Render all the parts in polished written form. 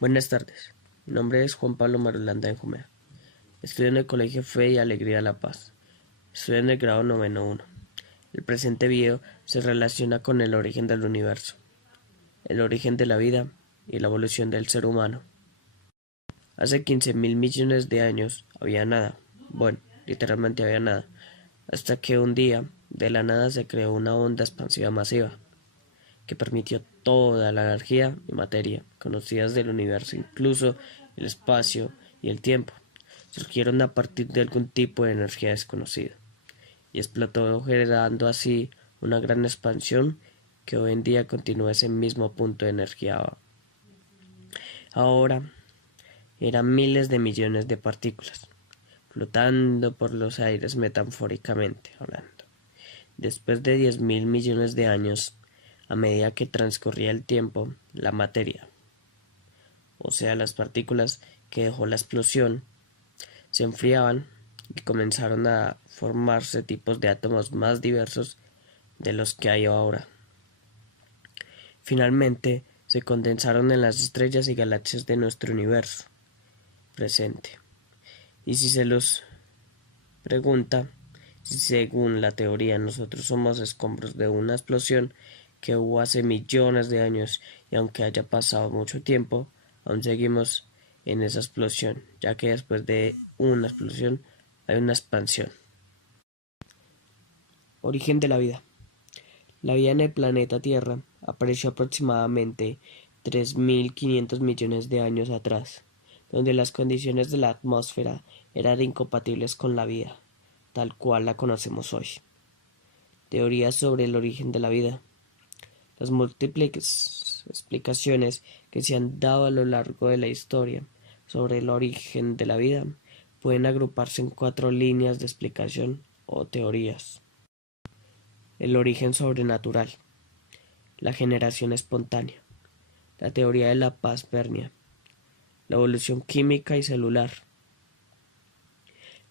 Buenas tardes, mi nombre es Juan Pablo Marulanda Benjumea. Estudio en el Colegio Fe y Alegría La Paz. Estudio en el grado noveno 1. El presente video se relaciona con el origen del universo, el origen de la vida y la evolución del ser humano. Hace 15.000 millones de años había nada, bueno, literalmente había nada, hasta que un día, de la nada se creó una onda expansiva masiva, que permitió toda la energía y materia conocidas del universo, incluso el espacio y el tiempo, surgieron a partir de algún tipo de energía desconocida, y explotó generando así una gran expansión que hoy en día continúa ese mismo punto de energía. Ahora eran miles de millones de partículas, flotando por los aires metafóricamente hablando. Después de 10.000 millones de años, a medida que transcurría el tiempo, la materia, o sea las partículas que dejó la explosión, se enfriaban y comenzaron a formarse tipos de átomos más diversos de los que hay ahora. Finalmente, se condensaron en las estrellas y galaxias de nuestro universo presente. Y si se los pregunta, si según la teoría nosotros somos escombros de una explosión que hubo hace millones de años, y aunque haya pasado mucho tiempo, aún seguimos en esa explosión, ya que después de una explosión hay una expansión. Origen de la vida. La vida en el planeta Tierra apareció aproximadamente 3.500 millones de años atrás, donde las condiciones de la atmósfera eran incompatibles con la vida, tal cual la conocemos hoy. Teorías sobre el origen de la vida. Las múltiples explicaciones que se han dado a lo largo de la historia sobre el origen de la vida pueden agruparse en 4 líneas de explicación o teorías. El origen sobrenatural, la generación espontánea, la teoría de la paz pernia, la evolución química y celular.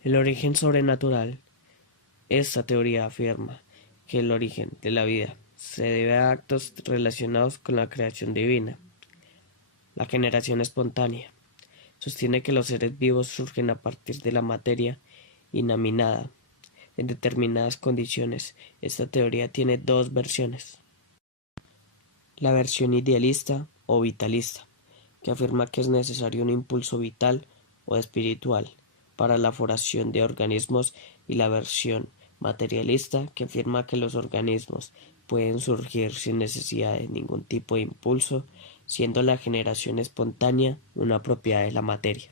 El origen sobrenatural. Esta teoría afirma que el origen de la vida se debe a actos relacionados con la creación divina. La generación espontánea sostiene que los seres vivos surgen a partir de la materia inanimada en determinadas condiciones. Esta teoría tiene 2 versiones. La versión idealista o vitalista, que afirma que es necesario un impulso vital o espiritual para la formación de organismos, y la versión materialista, que afirma que los organismos pueden surgir sin necesidad de ningún tipo de impulso, siendo la generación espontánea una propiedad de la materia.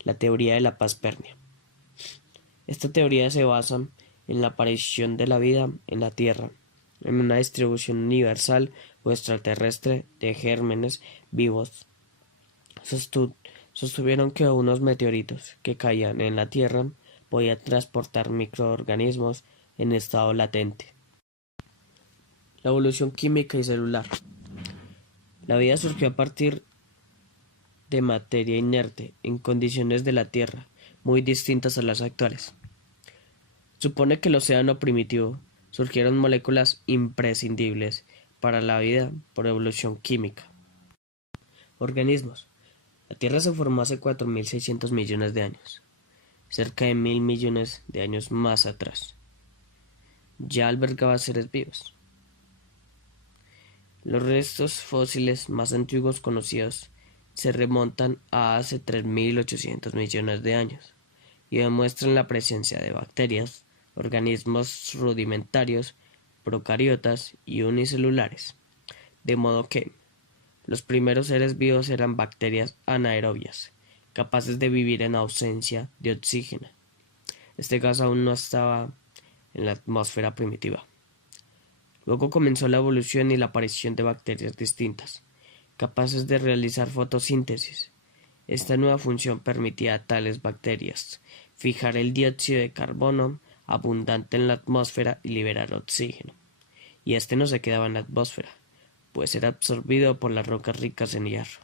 La teoría de la paz pernia. Esta teoría se basa en la aparición de la vida en la Tierra, en una distribución universal o extraterrestre de gérmenes vivos. Sostuvieron que unos meteoritos que caían en la Tierra podían transportar microorganismos en estado latente. La evolución química y celular. La vida surgió a partir de materia inerte en condiciones de la Tierra muy distintas a las actuales. Supone que el océano primitivo surgieron moléculas imprescindibles para la vida por evolución química. Organismos. La Tierra se formó hace 4.600 millones de años, cerca de 1.000 millones de años más atrás. Ya albergaba seres vivos. Los restos fósiles más antiguos conocidos se remontan a hace 3.800 millones de años y demuestran la presencia de bacterias, organismos rudimentarios, procariotas y unicelulares, de modo que los primeros seres vivos eran bacterias anaerobias, capaces de vivir en ausencia de oxígeno. Este gas aún no estaba en la atmósfera primitiva. Luego comenzó la evolución y la aparición de bacterias distintas, capaces de realizar fotosíntesis. Esta nueva función permitía a tales bacterias fijar el dióxido de carbono abundante en la atmósfera y liberar oxígeno. Y este no se quedaba en la atmósfera, pues era absorbido por las rocas ricas en hierro.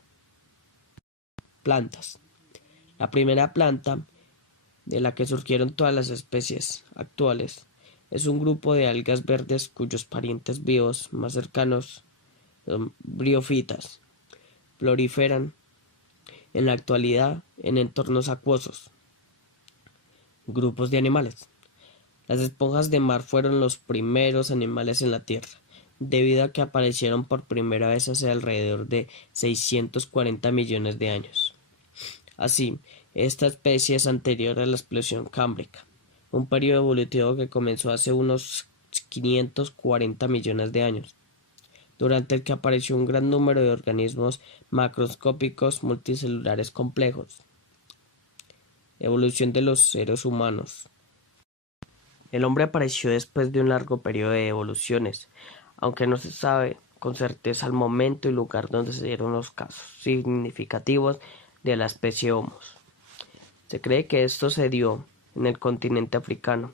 Plantas. La primera planta de la que surgieron todas las especies actuales Es un grupo de algas verdes cuyos parientes vivos más cercanos son briófitas. Proliferan en la actualidad en entornos acuosos. Grupos de animales. Las esponjas de mar fueron los primeros animales en la Tierra, debido a que aparecieron por primera vez hace alrededor de 640 millones de años. Así, esta especie es anterior a la explosión cámbrica, un periodo evolutivo que comenzó hace unos 540 millones de años, durante el que apareció un gran número de organismos macroscópicos multicelulares complejos. Evolución de los seres humanos. El hombre apareció después de un largo periodo de evoluciones, aunque no se sabe con certeza el momento y lugar donde se dieron los casos significativos de la especie Homo. Se cree que esto se dio en el continente africano.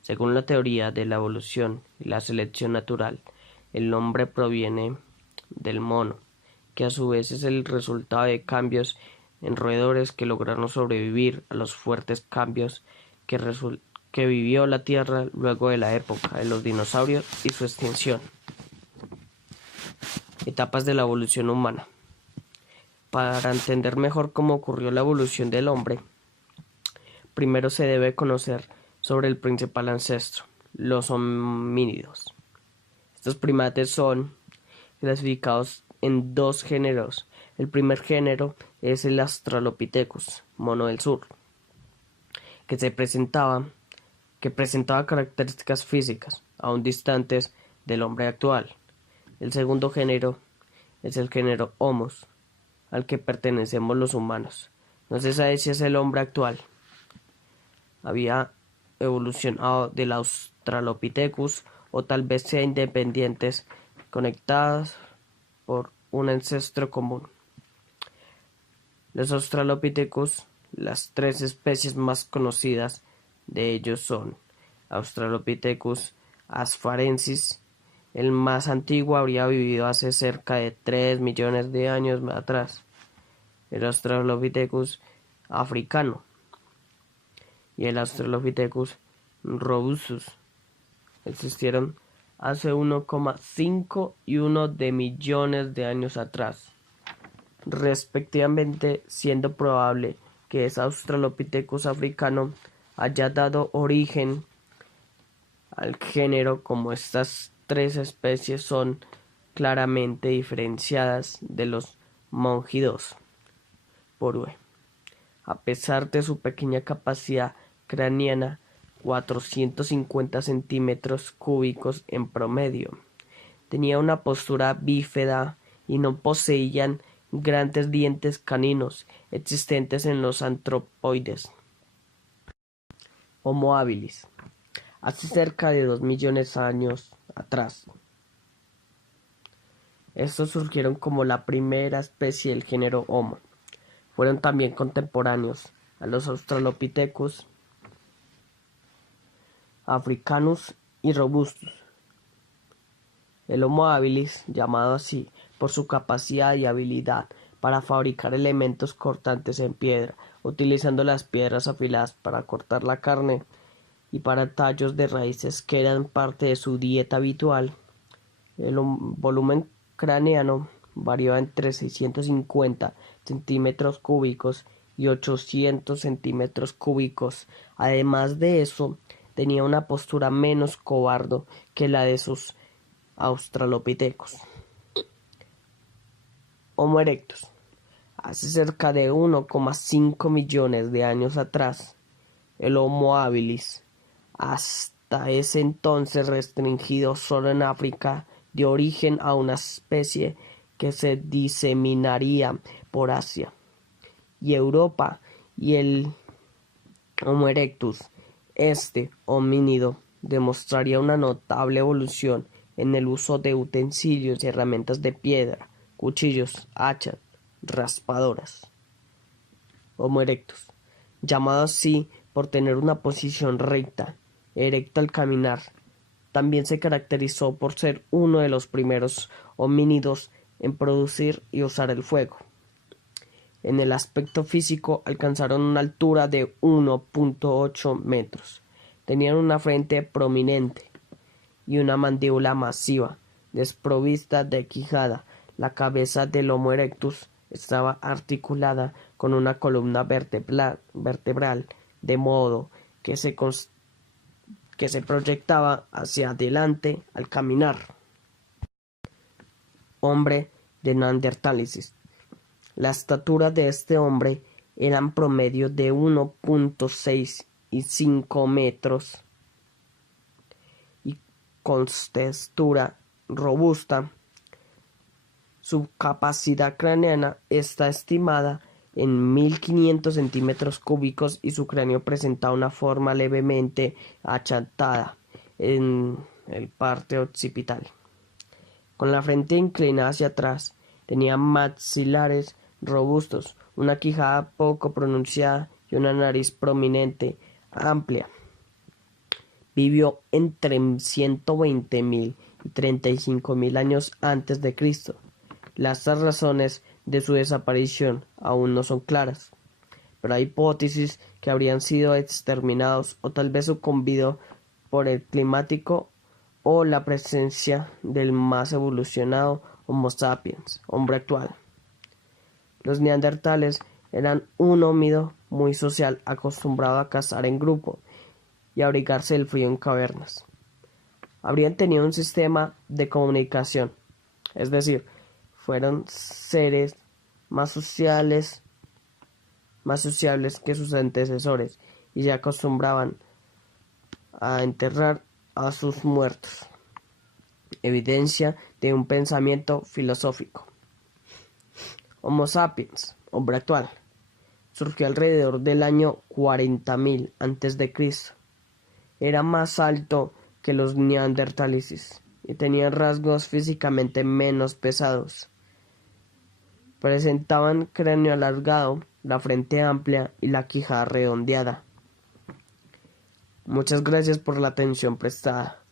Según la teoría de la evolución y la selección natural, el nombre proviene del mono, que a su vez es el resultado de cambios en roedores que lograron sobrevivir a los fuertes cambios que vivió la Tierra luego de la época de los dinosaurios y su extinción. Etapas de la evolución humana. Para entender mejor cómo ocurrió la evolución del hombre, primero se debe conocer sobre el principal ancestro, los homínidos. Estos primates son clasificados en dos géneros. El primer género es el Australopithecus, mono del sur, que presentaba características físicas aún distantes del hombre actual. El segundo género es el género Homo, al que pertenecemos los humanos. No se sabe si es el hombre actual. Había evolucionado del Australopithecus o tal vez sea independientes, conectadas por un ancestro común. Los Australopithecus, las tres especies más conocidas de ellos son Australopithecus afarensis. El más antiguo habría vivido hace cerca de 3 millones de años atrás. El Australopithecus africano y el Australopithecus robustus existieron hace 1,5 y 1 de millones de años atrás, respectivamente, siendo probable que ese Australopithecus africano haya dado origen al género, como estas tres especies son claramente diferenciadas de los mongidos. Porue. A pesar de su pequeña capacidad craneana, 450 centímetros cúbicos en promedio, tenía una postura bífeda y no poseían grandes dientes caninos existentes en los antropoides. Homo habilis. Hace cerca de 2 millones de años atrás. Estos surgieron como la primera especie del género Homo. Fueron también contemporáneos a los Australopithecus africanus y robustus. El Homo habilis, llamado así por su capacidad y habilidad para fabricar elementos cortantes en piedra, utilizando las piedras afiladas para cortar la carne y para tallos de raíces que eran parte de su dieta habitual. El volumen craneano variaba entre 650 centímetros cúbicos y 800 centímetros cúbicos. Además de eso, tenía una postura menos cobarde que la de sus australopithecus. Homo erectus. Hace cerca de 1,5 millones de años atrás, el Homo habilis, hasta ese entonces restringido solo en África, dio origen a una especie que se diseminaría por Asia y Europa, y el Homo erectus, este homínido, demostraría una notable evolución en el uso de utensilios y herramientas de piedra, cuchillos, hachas, raspadoras. Homo erectus, llamado así por tener una posición recta, erecta al caminar, también se caracterizó por ser uno de los primeros homínidos en producir y usar el fuego. En el aspecto físico alcanzaron una altura de 1,8 metros, Tenían una frente prominente y una mandíbula masiva, desprovista de quijada. La cabeza del Homo erectus estaba articulada con una columna vertebral, de modo que se proyectaba hacia adelante al caminar. Hombre de Neandertálisis. La estatura de este hombre era en promedio de 1,6 y 5 metros y con textura robusta. Su capacidad craneana está estimada en 1.500 centímetros cúbicos y su cráneo presenta una forma levemente achatada en el parte occipital. Con la frente inclinada hacia atrás, tenía maxilares robustos, una quijada poco pronunciada y una nariz prominente, amplia. Vivió entre 120.000 y 35.000 años antes de Cristo. Las razones de su desaparición aún no son claras, pero hay hipótesis que habrían sido exterminados o tal vez sucumbido por el climático o la presencia del más evolucionado Homo sapiens, hombre actual. Los neandertales eran un homínido muy social, acostumbrado a cazar en grupo y abrigarse del frío en cavernas. Habrían tenido un sistema de comunicación, es decir, fueron seres más sociables que sus antecesores y se acostumbraban a enterrar a sus muertos. Evidencia de un pensamiento filosófico. Homo sapiens, hombre actual, surgió alrededor del año 40.000 a.C. Era más alto que los neandertales y tenía rasgos físicamente menos pesados. Presentaban cráneo alargado, la frente amplia y la quijada redondeada. Muchas gracias por la atención prestada.